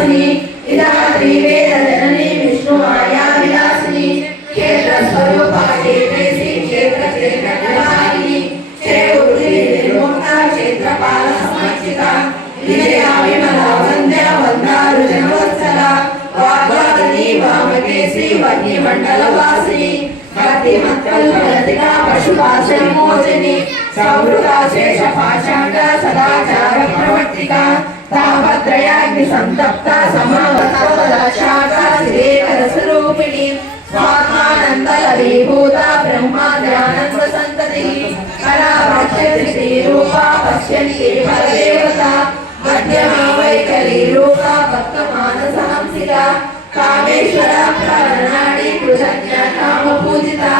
वासिनी इदा त्रिवेद जननी विष्णु माया विलासिनी क्षेत्र स्वरूपा क्षेत्रेसी क्षेत्र क्षेत्रज्ञानिनी क्षेत्री निर्मुक्ता क्षेत्रपाल समर्चिता विजया विमला वंद्या वंदारु जनवत्सला वाग्वादिनी वामकेशी वह्निमण्डल वासिनी भक्तिमत्कल्पलतिका पशुपाशमोचनी सौहृदा शेषपाषाण्डा सदाचार प्रवर्तिका तापत्रयाग्नि संतप्ता समावतवलशाखा श्रीकरस्वरूपिणी स्वात्मानन्दलभूता ब्रह्माद्यानन्द सन्ततिः पराभक्ष्यति रूपा पश्यन्ति परदेवता मध्यमा वैखरी रूपा भक्तमानसहंसिता कामेश्वरा प्राणनाडी कृतज्ञा काम पूजिता